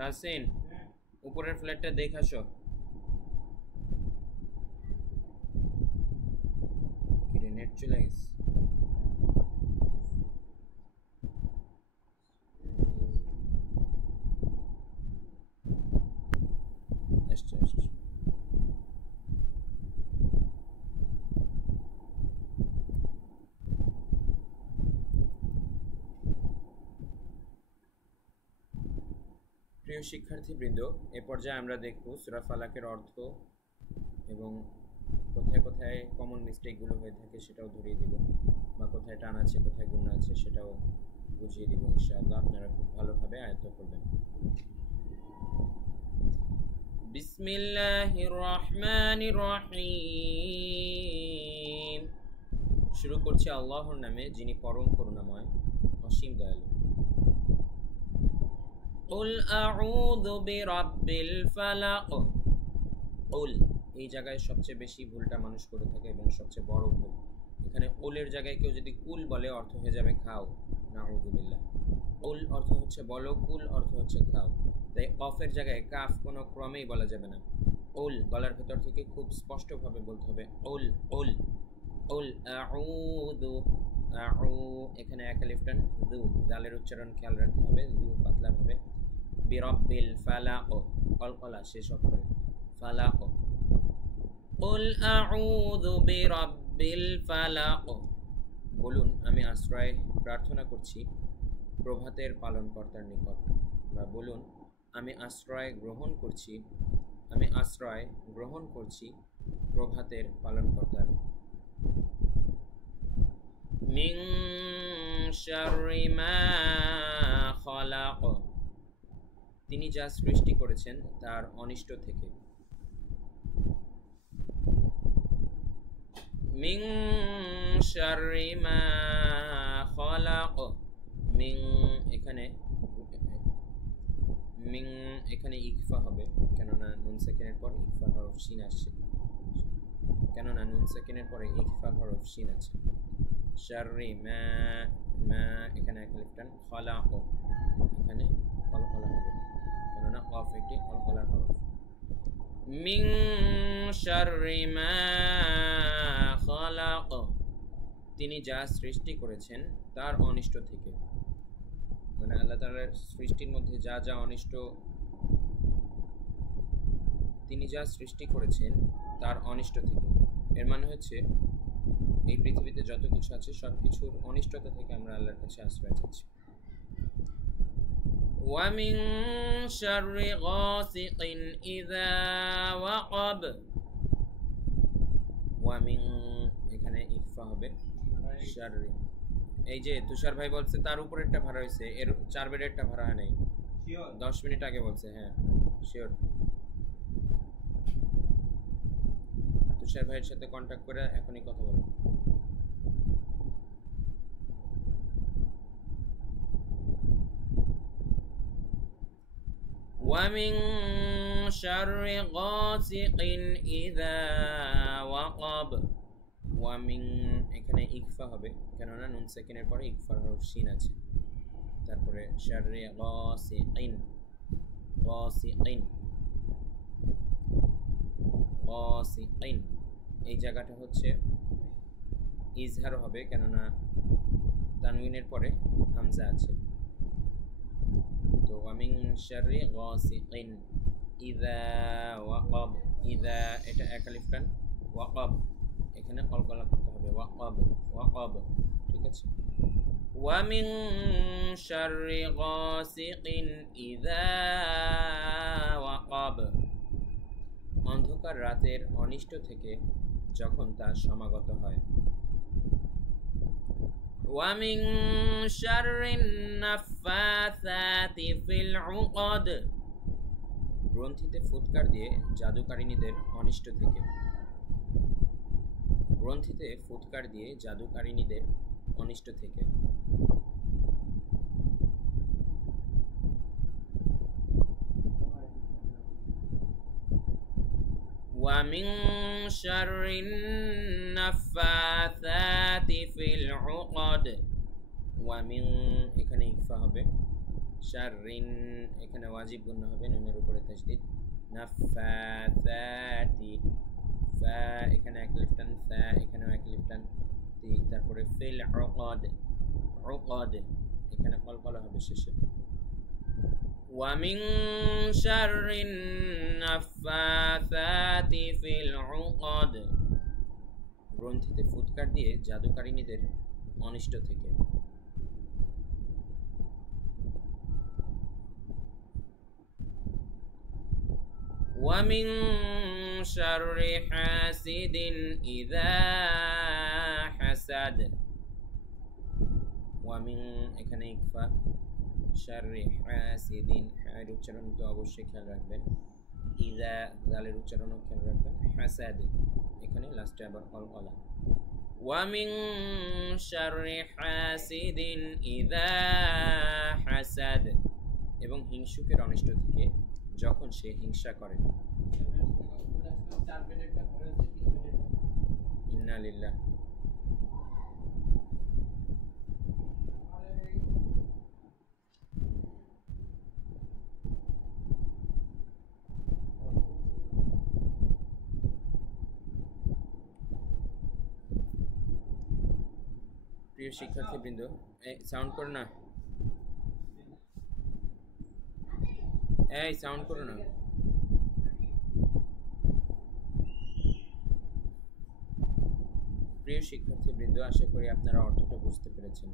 তাহসিন উপরের ফ্ল্যাটটা দেখে আসো। কি রে নেট চলে গেছে? আসছে আসছে। প্রিয় শিক্ষার্থীবৃন্দ, এ পর্যায়ে আমরা দেখব সূরা ফালাকের অর্থ এবং কোথায় কোথায় কমন মিস্টেকগুলো হয়ে থাকে সেটাও ধরিয়ে দিব, বা কোথায় টান আছে কোথায় গুণ আছে সেটাও বুঝিয়ে দিব ইনশাআল্লাহ। আপনারা খুব ভালোভাবে আয়ত্ত করবেন। বিসমিল্লাহির রহমানির রহিম। শুরু করছি আল্লাহর নামে, যিনি পরম করুণাময় অসীম দয়ালু। কুল আউযু বিরাব্বিল ফালাক। কুল এই জায়গায় সবচেয়ে বেশি ভুলটা মানুষ করে থাকে এবং সবচেয়ে বড় ভুল। এখানে কুলের জায়গায় কেউ যদি কুল বলে অর্থ হয়ে যাবে খাও, নাউযুবিল্লাহ। কুল অর্থ হচ্ছে বলো, কুল অর্থ হচ্ছে খাও। তাই কফের জায়গায় কাফ কোনো ক্রমেই বলা যাবে না। কুল গলার ভেতর থেকে খুব স্পষ্টভাবে বলতে হবে কুল কুল কুল আউযু। আউ এখানে এক আলিফ টান, দু দালের উচ্চারণ খেয়াল রাখতে হবে, দু পাতলা ভাবে। বিরাব্বিল ফালাক, কলকলা শেষ অক্ষরে ফালাক। কুল আউযু বিরাব্বিল ফালাক। বলুন আমি আশ্রয় প্রার্থনা করছি প্রভাতের পালনকর্তার নিকট, বা বলুন আমি আশ্রয় গ্রহণ করছি, আমি আশ্রয় গ্রহণ করছি প্রভাতের পালনকর্তার। মিন শাররি মা খালাক। তিনি যা সৃষ্টি করেছেন তার অনিষ্ট থেকে। মিন শাররি মা খালাক। মিন এখানে মিন এখানে ইকফা হবে, কেননা নুন সেকেন্ডের পর ইকফা হরফ শিন আসছে, কেননা নুন সেকেন্ডের পরে ইকফা হরফ শিন আছে। শাররি মা, মা এখানে এক আলিফ টান, খালাক এখানে কলকলা হবে, কেননা কফ একটি কলকলার হরফ। মিন শাররি মা খালাক। তিনি যা সৃষ্টি করেছেন তার অনিষ্ট থেকে, মানে আল্লাহ তাআলার সৃষ্টির মধ্যে যা যা অনিষ্ট, তিনি যা সৃষ্টি করেছেন তার অনিষ্ট থেকে। এর মানে হচ্ছে এই পৃথিবীতে যত কিছু আছে সব কিছুর অনিষ্টতা থেকে আমরা আল্লাহর কাছে আশ্রয় চাচ্ছি। ওয়া মিন শাররি গাসিকিন ইযা ওয়াকাব। ওয়া মিন এখানে ইকফা হবে শাররি। এই যে তুষার ভাই বলছে তার উপরেরটা ভাড়া হয়েছে, এর 4 বেডেরটা ভাড়া হয় নাই। 10 মিনিট আগে বলছে, হ্যাঁ শিওর। তুষার ভাইয়ের সাথে কন্ট্যাক্ট করে এখনই কথা বলো। ওয়া মিন শাররি গাসিকিন ইযা ওয়াকাব। ওয়া মিন এখানে ইকফা হবে, কেননা নুন সেকেন্ডের পরে ইকফার হরফ শিন আছে। তারপরে শাররি গাসিকিন, গাসিকিন গাসিকিন এই জায়গাটা হচ্ছে ইজহার হবে, কেননা তানউইনের পরে হামজা আছে। তো ওয়া মিন শাররি গাসিকিন ইযা ওয়াকাব। ইযা এটা এক আলিফ টান, ওয়াকাব এখানে কলকলা করতে হবে, ওয়াকাব ওয়াকাব, ঠিক আছে। ওয়া মিন শাররি গাসিকিন ইযা ওয়াকাব। অন্ধকার রাতের অনিষ্ট থেকে যখন তা সমাগত হয়। ওয়া মিন শাররিন নাফাসাতি ফিল উকদ। গ্রন্থিতে ফুৎকার দিয়ে জাদুকারিনীদের অনিষ্ট থেকে। গ্রন্থিতে ফুৎকার দিয়ে জাদুকারিনীদের অনিষ্ট থেকে। ওয়া মিন শাররিন নাফাসাতি ফিল উকদ। ওয়া মিন এখানে ইকফা হবে, শাররিন এখানে ওয়াজিব গুণ হবে, নুনের উপরে তাসদীদ। নাফাসাতি ফা এখানে এক লিফ টান, ফা এখানেও এক লিফ টান, তি তারপরে ফিল উকাদ, উকাদ এখানে কলকলা হবে শেষে। ওয়া মিন শাররিন নাফাসাতি ফিল উকাদ, গ্রন্থিতে ফুৎকার দিয়ে জাদুকারিনীদের অনিষ্ট থেকে। ومن شر حاسد إذا حسد ومن এখানে ইকফা, শাররি হাসিদিন হায়ের উচ্চারণ তো অবশ্যই খেয়াল রাখবেন, ইযা জালের উচ্চারণও খেয়াল রাখবেন, হাসাদ এখানে লাস্টে আবার কলকলা। ومن شر حاسد إذا حسد, এবং হিংসুকের অনিষ্ট থেকে যখন সে হিংসা করে। ইন্না লিল্লাহ। প্রিয় শিক্ষার্থীবৃন্দ, সাউন্ড করো না, এই সাউন্ড করো না। প্রিয় শিক্ষার্থীবৃন্দ, আশা করি আপনারা অর্থটা বুঝতে পেরেছেন।